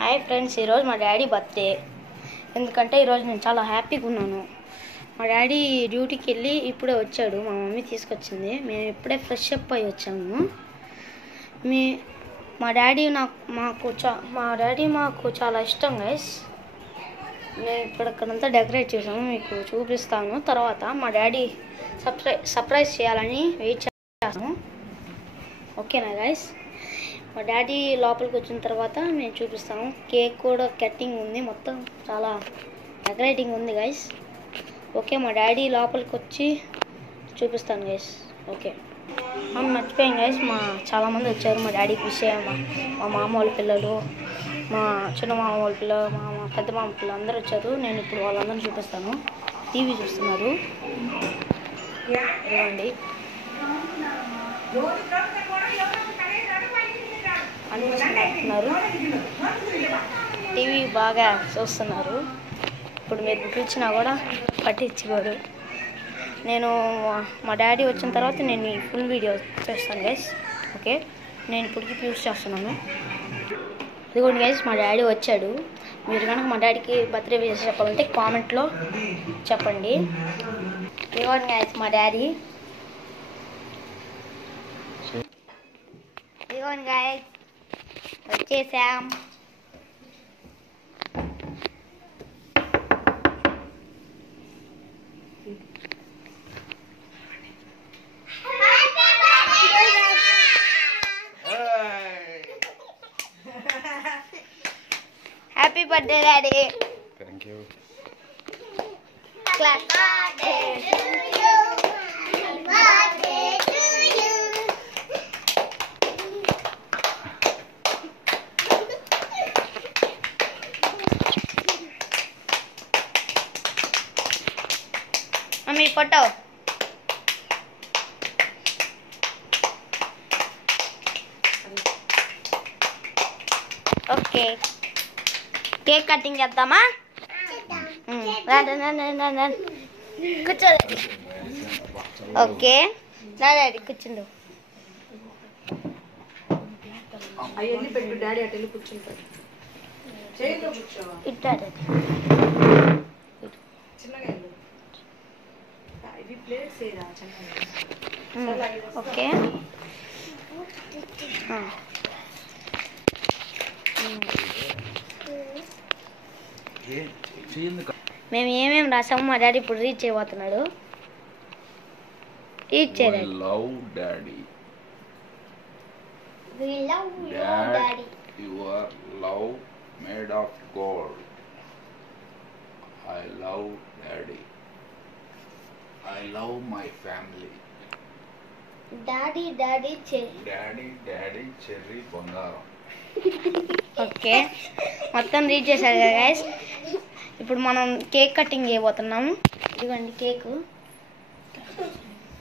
Hi friends, ఈరోజు మా daddy birthday. ఎందుకంటే ఈరోజు నేను చాలా హ్యాపీగా ఉన్నాను. మా డాడీ డ్యూటీకి వెళ్ళి ఇప్పుడే వచ్చాడు. మా మమ్మీ తీసుకొచ్చింది. మేము ఇప్పుడే ఫ్రెష్ అప్ అయ్యి వచ్చాము. మా డాడీ మాకు చాలా ఇష్టం గైస్. నేను ఇక్కడంతా డెకరేట్ చేసాము, మీకు చూపిస్తాను తర్వాత. మా డాడీ సర్ప్రైజ్ చేయాలని వెయిట్ చేస్తాము. ఓకేనా గైస్? మా డాడీ లోపలికి వచ్చిన తర్వాత నేను చూపిస్తాను. కేక్ కూడా కటింగ్ ఉంది, మొత్తం చాలా డెకరేటింగ్ ఉంది గైస్. ఓకే, మా డాడీ లోపలికి వచ్చి చూపిస్తాను గైస్. ఓకే, మర్చిపోయాను గైస్, చాలామంది వచ్చారు మా డాడీకి విషయం. మా మామ వాళ్ళ పిల్లలు, మా చిన్న మామ వాళ్ళ పిల్లలు, మా పెద్ద మామ పిల్లలు అందరూ వచ్చారు. నేను ఇప్పుడు వాళ్ళందరూ చూపిస్తాను. టీవీ చూస్తున్నారు ఇవ్వండి. అనుకుంటున్నారు, టీవీ బాగా చూస్తున్నారు. ఇప్పుడు మీరు పిలిచినా కూడా పట్టించుకోరు. నేను మా డాడీ వచ్చిన తర్వాత నేను ఈ ఫుల్ వీడియో చేస్తాను గైస్. ఓకే, నేను ఇప్పటికి యూస్ చేస్తున్నాను. ఇదిగోండి గైస్, మా డాడీ వచ్చాడు. మీరు కనుక మా డాడీకి బర్త్డే విషెస్ చెప్పాలంటే కామెంట్లో చెప్పండి. ఇదిగోండి గైస్, మా డాడీ. ఇదిగోండి గైస్, వచ్చేసాం. Happy birthday daddy. Thank you. Class mummy photo. Okay, cake cutting చేద్దామా? కూర్చో. ఓకే డాడీ కూర్చుండు. ఇట్టాడు. ఓకే, మేము ఏమేమి రాసాము మా డాడీ ఇప్పుడు రీచ్ అయిపోతున్నాడు. రీచ్ చేయాలి. Love daddy. Dad, your love made of gold. I love Daddy. I love my family. Daddy cherry బంగారం. ఓకే, మొత్తం రీచ్ చేశారు కదా గైస్. ఇప్పుడు మనం కేక్ కటింగ్ చేయబోతున్నాము. ఇదిగోండి కేకు,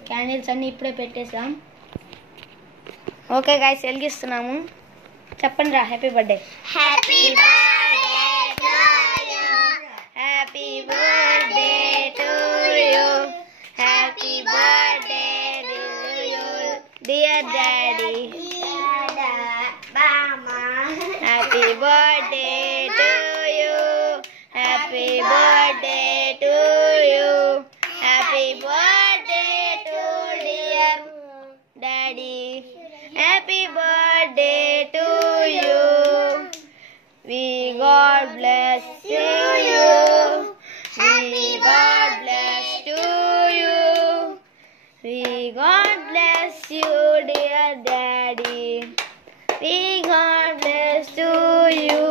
క్యాండిల్స్ అన్నీ ఇప్పుడే పెట్టేసాం. ఓకే గైస్, వెలిగిస్తున్నాము. చెప్పండి రా, happy birthday. Happy happy birthday to you. Happy birthday to you dear daddy. Happy birthday to you. Happy birthday to you. Happy birthday to dear daddy. Happy birthday to you. We God bless you. We God bless to you. We God bless you dear daddy. We God bless to you.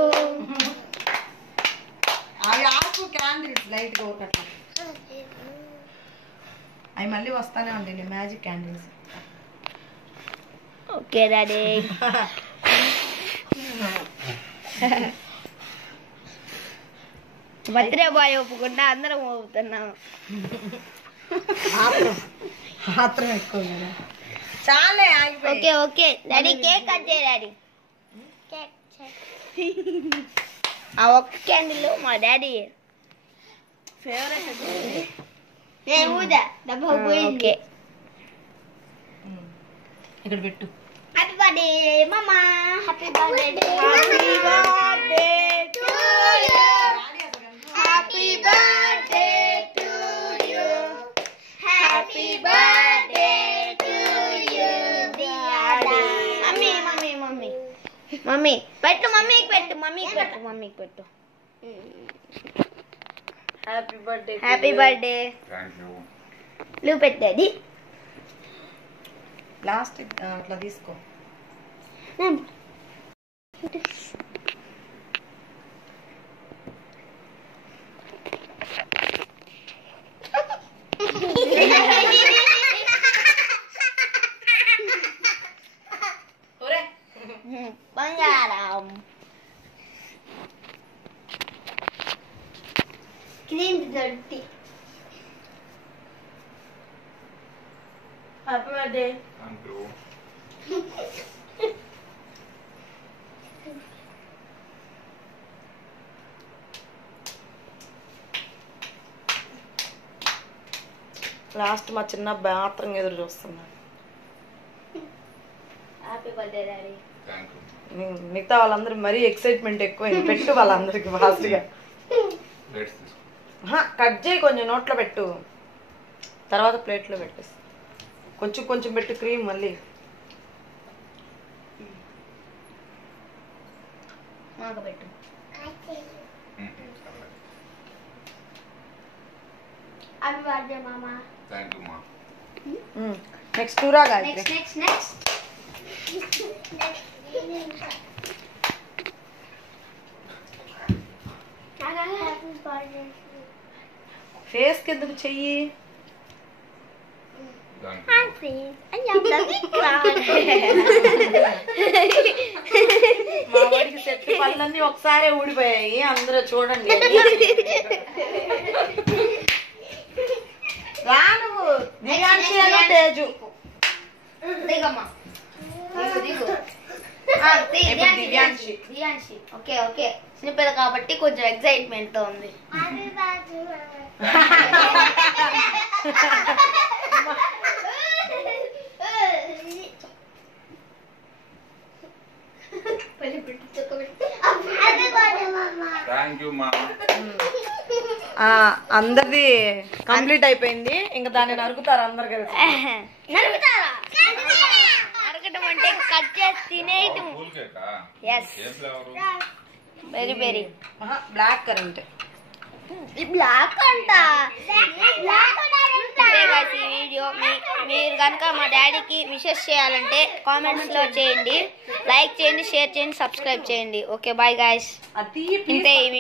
Candles light గా ఒకటి అవి మళ్ళీ వస్తానే ఉండండి, magic candles. Okay daddy. Birthday boy ఒప్పుకుంటా అందరం ఒప్పుతున్నాం. మాత్రం ఎక్కువ కదా, చాలే. Okay okay daddy, cake cut చేయ డాడీ. ఆ ఒక్క క్యాండిల్ మా డాడీ ఫేవరెట్. ఓకే, ఇక్కడ పెట్టు. హ్యాపీ బర్త్డే మమ్మా. Happy birthday. హ్యాపీ బర్త్డే పెట్టు మమ్మీకి పెట్టు happy birthday. Happy birthday. Thank you. నువ్వు పెట్టేది ప్లాస్టిక్ అట్లా తీసుకో. బంగారం. క్లీన్ దొడ్డి. Happy birthday. Thank you. Last మా చిన్న మాత్రం ఎదురు చూస్తున్నాను. Happy birthday daddy. Thank you. మిగతా వాళ్ళందరూ మరీ ఎక్సైట్మెంట్ ఎక్కువైంది. పెట్టు వాళ్ళందరికి ఫాస్ట్గా. ప్లేట్స్ తీసుకో. కట్ చేయి, కొంచెం నోట్లో పెట్టు, తర్వాత ప్లేట్లో పెట్టేసి కొంచెం కొంచెం పెట్టు క్రీమ్ మళ్ళీ. నాకు పెట్టు. హ్యాపీ బర్త్డే మామా. థ్యాంక్ యూ మా. నెక్స్ట్ టూరా గాయత్రి. నెక్స్ట్ ఫేస్ కి ఎందుకు చెయ్యి? Thank you. మా వాడికి సెట్ పళ్ళన్నీ ఒకసారి ఊడిపోయాయి, అందరూ చూడండి. రా నువ్వు. దిగాంచి అను తేజు. దిగమ్మా. దిగు. దివ్యాంశి. దివ్యాంశి. ఓకే చిన్నపిల్ల కాబట్టి కొంచెం ఎక్సైట్మెంట్ తో ఉంది. థ్యాంక్ యూ మా. అందరిది కంప్లీట్ అయిపోయింది. ఇంకా దాన్ని నరుకుతారు అందరు కలిసి. నరుకుతారా? నరకటం అంటే కట్ చేసి తినేయటం. కూల్ కేకా? Yes. ఏ flavour? Very black currant. Black అంట. ఈ వీడియో మీరు కనుక మా డాడీకి విషెస్ చేయాలంటే కామెంట్స్ లో చేయండి, లైక్ చేయండి, షేర్ చేయండి, సబ్స్క్రైబ్ చేయండి. Okay bye guys. అది ఇంతే ఈ వీడియో.